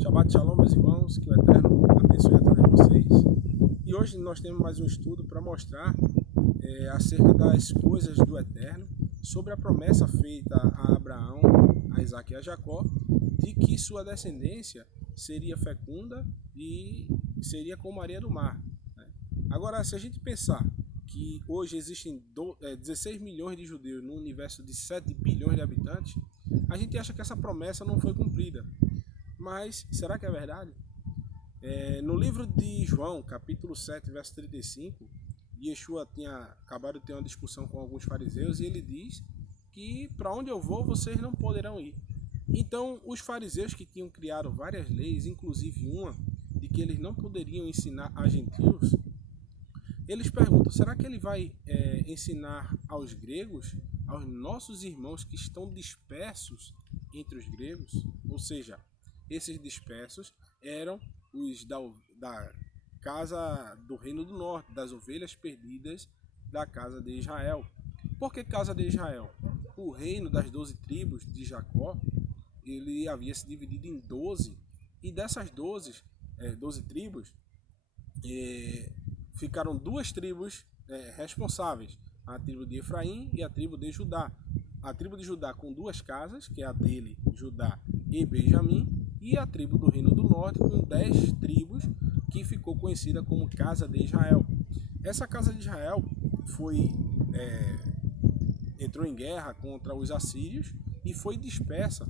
Shabbat Shalom, meus irmãos, que o Eterno abençoe a todos vocês. E hoje nós temos mais um estudo para mostrar acerca das coisas do Eterno, sobre a promessa feita a Abraão, a Isaac e a Jacó, de que sua descendência seria fecunda e seria como a areia do mar. Agora, se a gente pensar que hoje existem 16 milhões de judeus num universo de 7 bilhões de habitantes, a gente acha que essa promessa não foi cumprida. Mas será que é verdade? No livro de João, capítulo 7, verso 35, Yeshua tinha acabado de ter uma discussão com alguns fariseus e ele diz que para onde eu vou vocês não poderão ir. Então os fariseus, que tinham criado várias leis, inclusive uma de que eles não poderiam ensinar a gentios, eles perguntam, será que ele vai ensinar aos gregos, aos nossos irmãos que estão dispersos entre os gregos? Ou seja, esses dispersos eram os da casa do Reino do Norte, das ovelhas perdidas da casa de Israel. Por que casa de Israel? O reino das 12 tribos de Jacó, ele havia se dividido em 12, e dessas 12 tribos, ficaram duas tribos responsáveis, a tribo de Efraim e a tribo de Judá. A tribo de Judá com duas casas, que é a dele, Judá e Benjamim, e a tribo do Reino do Norte com 10 tribos, que ficou conhecida como Casa de Israel. Essa Casa de Israel entrou em guerra contra os assírios e foi dispersa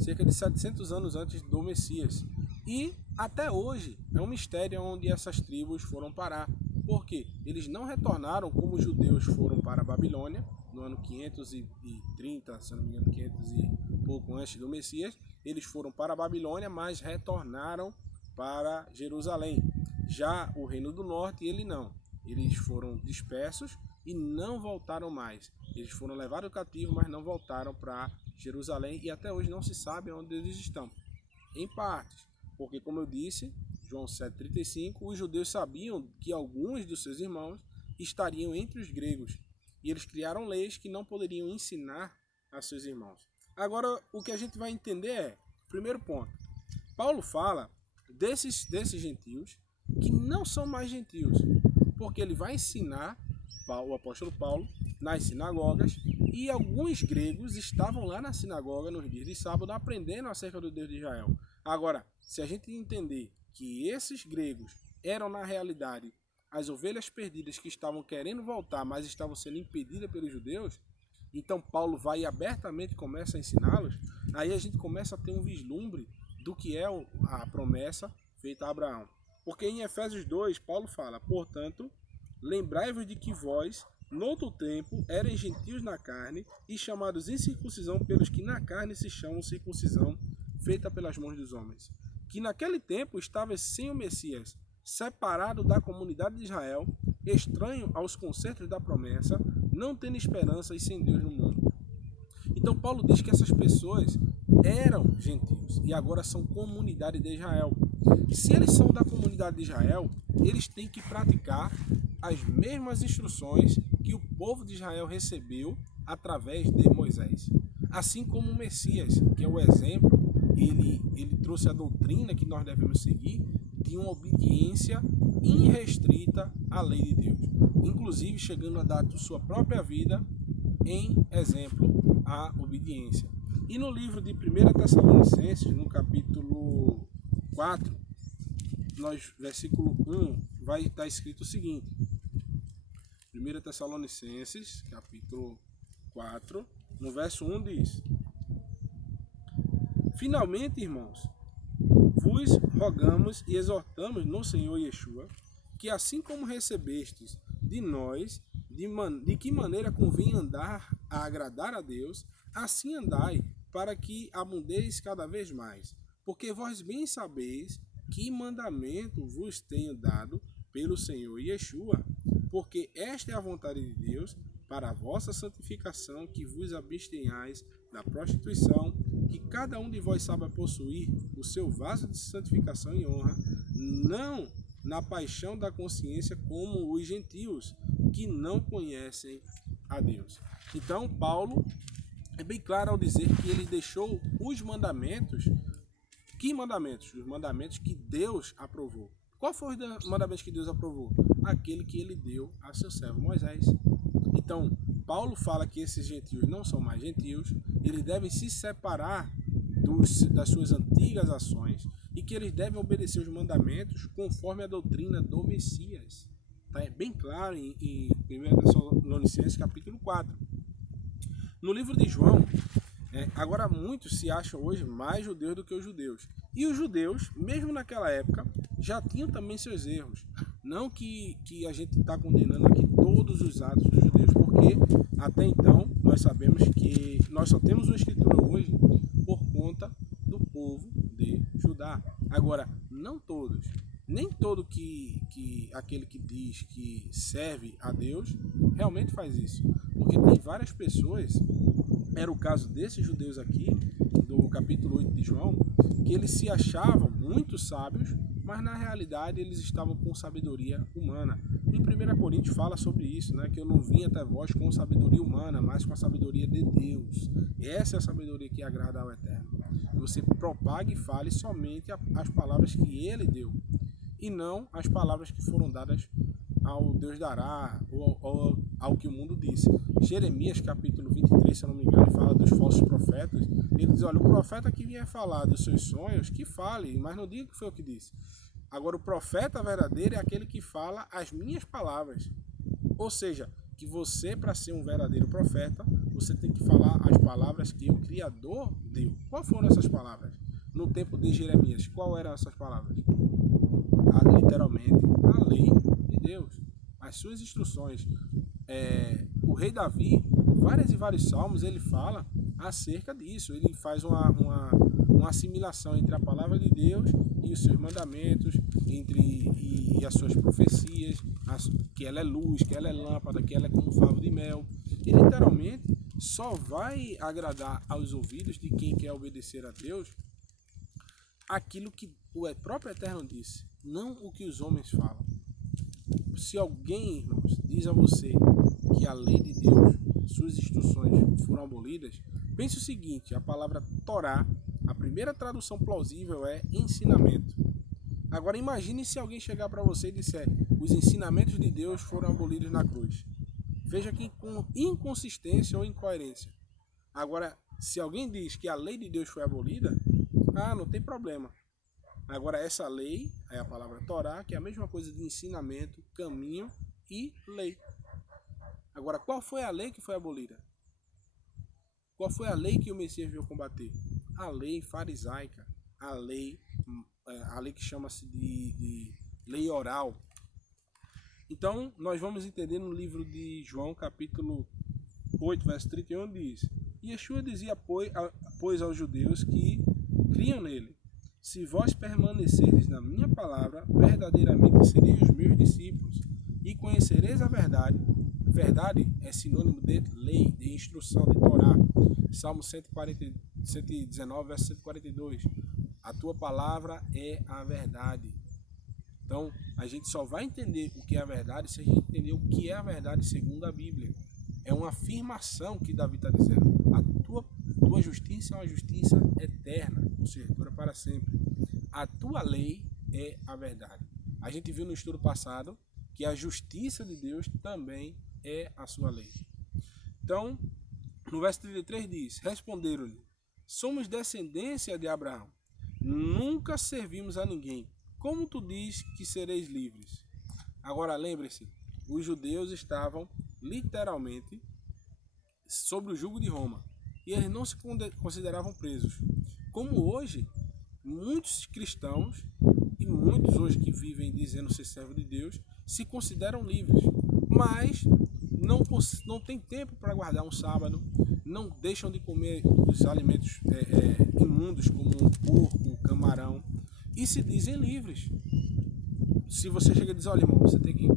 cerca de 700 anos antes do Messias. E até hoje é um mistério onde essas tribos foram parar. Porque eles não retornaram como os judeus foram para a Babilônia, no ano 530, se não me engano, 500 e pouco antes do Messias. Eles foram para a Babilônia, mas retornaram para Jerusalém. Já o Reino do Norte, ele não. Eles foram dispersos e não voltaram mais. Eles foram levados cativo, mas não voltaram para Jerusalém. E até hoje não se sabe onde eles estão. Em partes. Porque, como eu disse, João 7,35, os judeus sabiam que alguns dos seus irmãos estariam entre os gregos. E eles criaram leis que não poderiam ensinar a seus irmãos. Agora, o que a gente vai entender é, primeiro ponto, Paulo fala desses gentios que não são mais gentios, porque ele vai ensinar, o apóstolo Paulo, nas sinagogas, e alguns gregos estavam lá na sinagoga nos dias de sábado aprendendo acerca do Deus de Israel. Agora, se a gente entender que esses gregos eram na realidade as ovelhas perdidas que estavam querendo voltar, mas estavam sendo impedidas pelos judeus, então Paulo vai e abertamente começa a ensiná-los, aí a gente começa a ter um vislumbre do que é a promessa feita a Abraão. Porque em Efésios 2, Paulo fala, portanto, lembrai-vos de que vós, noutro tempo, erais gentios na carne e chamados incircuncisão pelos que na carne se chamam circuncisão, feita pelas mãos dos homens. Que naquele tempo estavas sem o Messias, separado da comunidade de Israel, estranho aos concertos da promessa, não tendo esperança e sem Deus no mundo. Então Paulo diz que essas pessoas eram gentios e agora são comunidade de Israel. E se eles são da comunidade de Israel, eles têm que praticar as mesmas instruções que o povo de Israel recebeu através de Moisés. Assim como o Messias, que é o exemplo, ele trouxe a doutrina que nós devemos seguir de uma obediência irrestrita à lei de Deus, inclusive chegando a dar sua própria vida em exemplo à obediência. E no livro de 1 Tessalonicenses, no capítulo 4, versículo 1, vai estar escrito o seguinte: 1 Tessalonicenses, capítulo 4, no verso 1 diz: finalmente, irmãos, vos rogamos e exortamos no Senhor Yeshua, que assim como recebestes de nós, de que maneira convém andar a agradar a Deus, assim andai, para que abundeis cada vez mais. Porque vós bem sabeis que mandamento vos tenho dado pelo Senhor Yeshua, porque esta é a vontade de Deus para a vossa santificação, que vos abstenhais da prostituição, que cada um de vós saiba possuir o seu vaso de santificação e honra, não na paixão da consciência como os gentios, que não conhecem a Deus. Então, Paulo é bem claro ao dizer que ele deixou os mandamentos Que mandamentos? Os mandamentos que Deus aprovou. Qual foi os mandamentos que Deus aprovou? Aquele que ele deu a seu servo Moisés. Então, Paulo fala que esses gentios não são mais gentios, eles devem se separar das suas antigas ações e que eles devem obedecer os mandamentos conforme a doutrina do Messias. Tá bem claro em 1 Tessalonicenses capítulo 4. No livro de João, agora muitos se acham hoje mais judeus do que os judeus. E os judeus, mesmo naquela época, já tinham também seus erros. Não que a gente está condenando aqui todos os atos dos judeus, porque até então nós sabemos que nós só temos uma escritura hoje por conta do povo de Judá. Agora, não todos. Nem todo aquele que diz que serve a Deus realmente faz isso. Porque tem várias pessoas, era o caso desses judeus aqui, do capítulo 8 de João, que eles se achavam muito sábios, mas na realidade eles estavam com sabedoria humana. Em 1 Coríntios fala sobre isso, né? Que eu não vim até vós com sabedoria humana, mas com a sabedoria de Deus. Essa é a sabedoria que agrada ao Eterno. Que você propague e fale somente as palavras que Ele deu, e não as palavras que foram dadas ao Deus dará, ou ao que o mundo disse. Jeremias capítulo 23, se eu não me engano, fala dos falsos profetas. Ele diz, olha, o profeta que vier falar dos seus sonhos, que fale, mas não diga que foi o que disse. Agora, o profeta verdadeiro é aquele que fala as minhas palavras. Ou seja, que você, para ser um verdadeiro profeta, você tem que falar as palavras que o Criador deu. Quais foram essas palavras? No tempo de Jeremias, qual eram essas palavras? Literalmente, a lei de Deus, as suas instruções. O rei Davi, vários salmos, ele fala acerca disso. Ele faz uma assimilação entre a palavra de Deus e os seus mandamentos, e as suas profecias, que ela é luz, que ela é lâmpada, que ela é como um favo de mel. E literalmente só vai agradar aos ouvidos de quem quer obedecer a Deus aquilo que o próprio Eterno disse, não o que os homens falam. Se alguém, irmãos, diz a você que a lei de Deus, suas instruções foram abolidas, pense o seguinte, a palavra Torá, a primeira tradução plausível é ensinamento. Agora imagine se alguém chegar para você e disser, os ensinamentos de Deus foram abolidos na cruz. Veja que com inconsistência ou incoerência. Agora, se alguém diz que a lei de Deus foi abolida, não tem problema. Agora, essa lei é a palavra Torá, que é a mesma coisa de ensinamento, caminho e lei. Agora, qual foi a lei que foi abolida? Qual foi a lei que o Messias veio combater? A lei farisaica, a lei que chama-se de lei oral. Então, nós vamos entender no livro de João, capítulo 8, verso 31, diz: Yeshua dizia, pois aos judeus que criam nele, se vós permanecerdes na minha palavra, verdadeiramente sereis os meus discípulos, e conhecereis a verdade. Verdade é sinônimo de lei, de instrução, de Torá. Salmo 119, verso 142. A tua palavra é a verdade. Então, a gente só vai entender o que é a verdade se a gente entender o que é a verdade segundo a Bíblia. É uma afirmação que Davi está dizendo. A tua justiça é uma justiça eterna, ou seja, dura para sempre. A tua lei é a verdade. A gente viu no estudo passado que a justiça de Deus também é a sua lei. Então, no verso 33 diz, responderam-lhe, somos descendência de Abraão, nunca servimos a ninguém. Como tu diz que sereis livres? Agora lembre-se, os judeus estavam literalmente sob o jugo de Roma e eles não se consideravam presos. Como hoje, muitos cristãos e muitos hoje que vivem dizendo ser servo de Deus se consideram livres, mas não tem tempo para guardar um sábado, não deixam de comer os alimentos imundos como porco, camarão, e se dizem livres. Se você chega e diz, olha irmão, você tem que,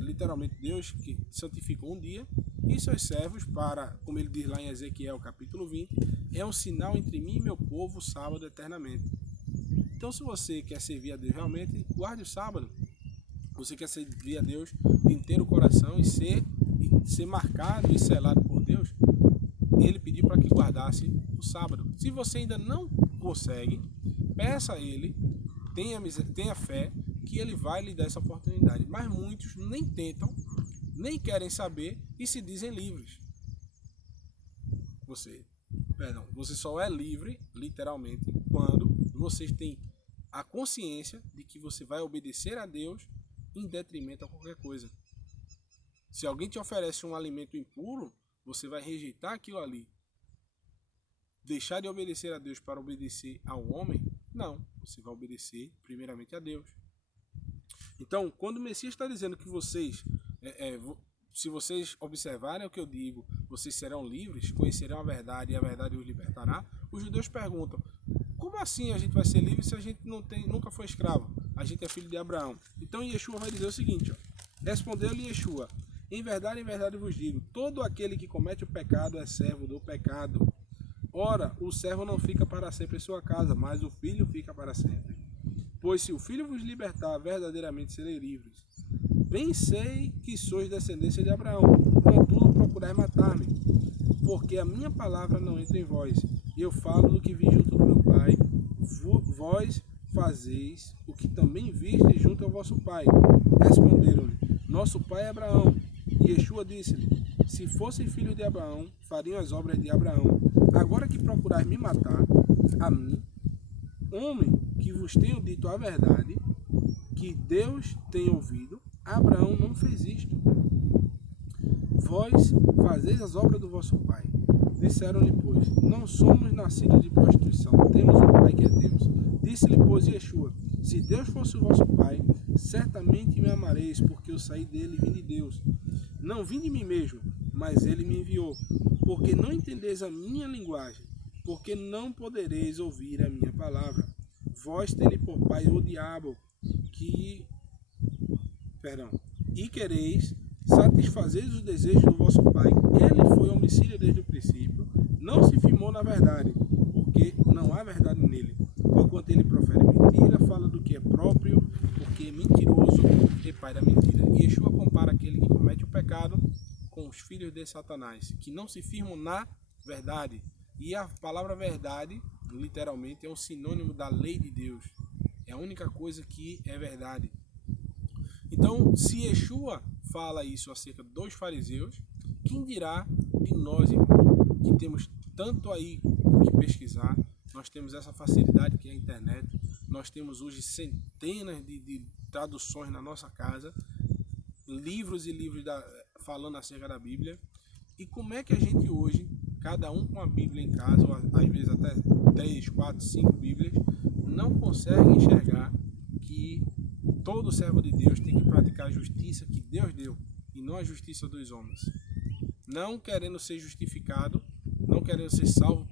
literalmente Deus que santificou um dia, e seus servos para, como ele diz lá em Ezequiel capítulo 20, é um sinal entre mim e meu povo o sábado eternamente. Então se você quer servir a Deus realmente, guarde o sábado. Você quer servir a Deus de inteiro coração e ser marcado e selado por Deus, ele pediu para que guardasse o sábado. Se você ainda não consegue, peça a ele, tenha fé, que ele vai lhe dar essa oportunidade. Mas muitos nem tentam, nem querem saber e se dizem livres. Você só é livre, literalmente, quando você tem a consciência de que você vai obedecer a Deus em detrimento a qualquer coisa. Se alguém te oferece um alimento impuro, você vai rejeitar aquilo ali. Deixar de obedecer a Deus para obedecer ao homem? Não, você vai obedecer primeiramente a Deus. Então, quando o Messias está dizendo que vocês, se vocês observarem o que eu digo, vocês serão livres, conhecerão a verdade e a verdade os libertará, os judeus perguntam, como assim a gente vai ser livre se a gente nunca foi escravo? A gente é filho de Abraão. Então Yeshua vai dizer o seguinte, respondeu-lhe Yeshua, em verdade vos digo, todo aquele que comete o pecado é servo do pecado. Ora, o servo não fica para sempre em sua casa, mas o filho fica para sempre. Pois se o filho vos libertar, verdadeiramente sereis livres. Bem sei que sois descendência de Abraão, contudo procurai matar-me, porque a minha palavra não entra em vós. Eu falo do que vi junto do meu pai, vós fazeis o que também viste junto ao vosso pai. Responderam-lhe, nosso pai é Abraão. E Yeshua disse-lhe, se fossem filhos de Abraão, fariam as obras de Abraão. Agora que procurais me matar, a mim, homem que vos tenho dito a verdade, que Deus tem ouvido, Abraão não fez isto. Vós fazeis as obras do vosso pai. Disseram-lhe, pois, não somos nascidos de prostituição, temos um pai que é Deus. Disse-lhe, pois, Yeshua, se Deus fosse o vosso pai, certamente me amareis, porque eu saí dele e vim de Deus. Não vim de mim mesmo, mas ele me enviou. Porque não entendeis a minha linguagem, porque não podereis ouvir a minha palavra. Vós tende por pai o diabo, e quereis satisfazer os desejos do vosso pai. Ele foi homicida desde o princípio, não se firmou na verdade, porque não há verdade nele. Porquanto ele profere mentira, fala do que é próprio, porque é mentiroso e pai da mentira. E Yeshua compara aquele que comete o pecado com os filhos de Satanás, que não se firmam na verdade. E a palavra verdade, literalmente, é um sinônimo da lei de Deus. É a única coisa que é verdade. Então, se Yeshua fala isso acerca dos fariseus, quem dirá de nós, irmãos, que temos tanto aí o que pesquisar, nós temos essa facilidade que é a internet, nós temos hoje centenas de traduções na nossa casa, livros e livros falando acerca da Bíblia, e como é que a gente hoje, cada um com a Bíblia em casa, ou às vezes até 3, 4, 5 Bíblias, não consegue enxergar que todo servo de Deus tem que praticar a justiça que Deus deu e não a justiça dos homens. Não querendo ser justificado, não querendo ser salvo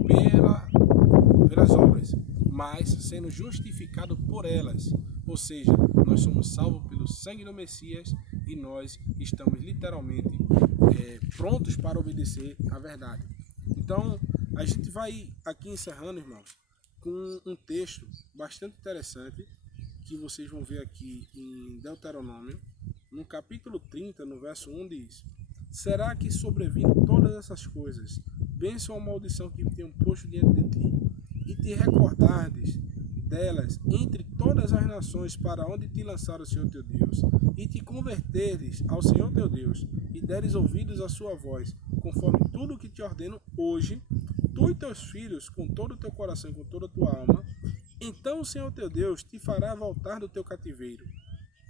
pelas obras, mas sendo justificado por elas. Ou seja, nós somos salvos pelo sangue do Messias e nós estamos literalmente prontos para obedecer à verdade. Então, a gente vai aqui encerrando, irmãos, com um texto bastante interessante que vocês vão ver aqui em Deuteronômio, no capítulo 30, no verso 1 diz: será que sobrevindo todas essas coisas, bênção ou maldição que tenham posto diante de ti, e te recordardes delas entre todas as nações para onde te lançar o Senhor teu Deus, e te converteres ao Senhor teu Deus, e deres ouvidos à sua voz, conforme tudo o que te ordeno hoje, tu e teus filhos, com todo o teu coração e com toda a tua alma, então o Senhor teu Deus te fará voltar do teu cativeiro.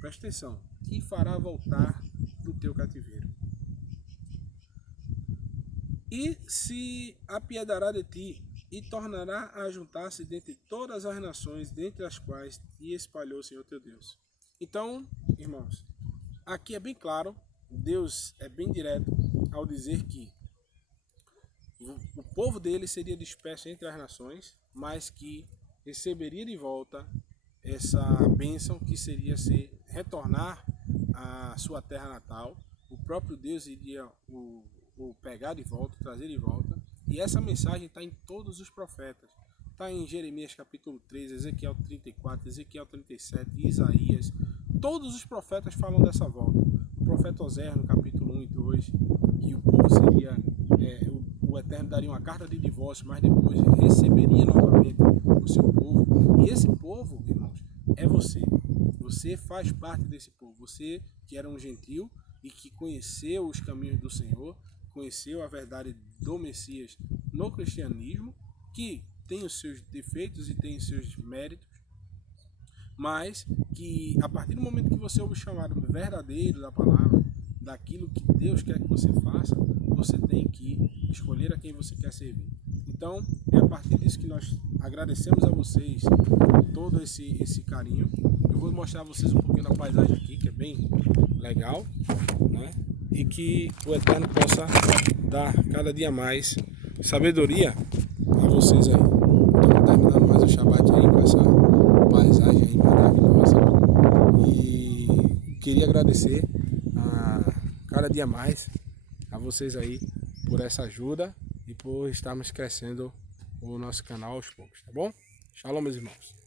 Presta atenção, te fará voltar do teu cativeiro. E se apiedará de ti, e tornará a juntar-se dentre todas as nações, dentre as quais te espalhou o Senhor teu Deus. Então, irmãos, aqui é bem claro, Deus é bem direto ao dizer que o povo dele seria disperso entre as nações, mas que receberia de volta essa bênção que seria retornar à sua terra natal. O próprio Deus iria o pegar de volta, trazer de volta. E essa mensagem está em todos os profetas. Está em Jeremias capítulo 3, Ezequiel 34, Ezequiel 37, Isaías. Todos os profetas falam dessa volta. O profeta Oséias no capítulo 1 e 2, que o povo seria... o Eterno daria uma carta de divórcio, mas depois receberia novamente com o seu povo. E esse povo, irmãos, é você. Você faz parte desse povo. Você que era um gentil e que conheceu os caminhos do Senhor, conheceu a verdade do Messias no cristianismo, que tem os seus defeitos e tem os seus méritos, mas que a partir do momento que você ouve o chamado verdadeiro da palavra, daquilo que Deus quer que você faça, você tem que escolher a quem você quer servir. Então, é a partir disso que nós agradecemos a vocês todo esse carinho. Eu vou mostrar a vocês um pouquinho da paisagem aqui, que é bem legal, né? E que o Eterno possa dar cada dia mais sabedoria a vocês aí. Estamos terminando mais o Shabbat aí com essa paisagem aí maravilhosa. E queria agradecer cada dia mais a vocês aí por essa ajuda e por estarmos crescendo o nosso canal aos poucos, tá bom? Shalom, meus irmãos.